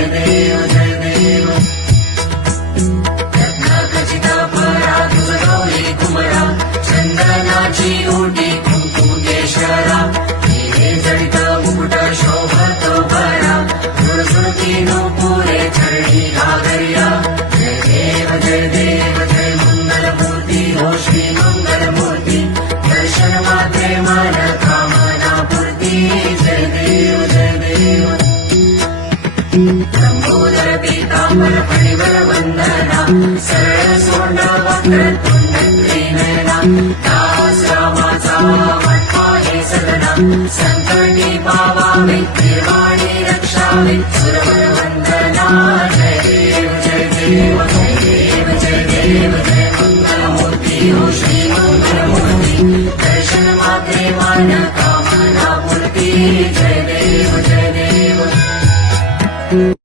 जय देव जय देव रत्नखचिता पराधुरोळी कुमरा चंदनाची ओटी कुंकुम केशरा हिरे जडित मुकुट शोभतो भरा झुळझुळती नूपुरे चरणी घागरिया जय देव जय मंगलमूर्ती हो श्री मंगलमूर्ती दर्शन मात्रे मन कामना पूर्ती जय देव जय देव लंबोदर पीतांबर फणिवर वंदना सरळ सोंड वक्र तुंड त्रिनयना दास रामाचा वटपा हे सदना संकटी पावावे निर्वाणी रक्षावे सुरवर वंदना जय देव जय देव जय देव जय देव जय मंगलमूर्ती हो श्री मंगलमूर्ती दर्शन मात्रे मन कामना पूर्ती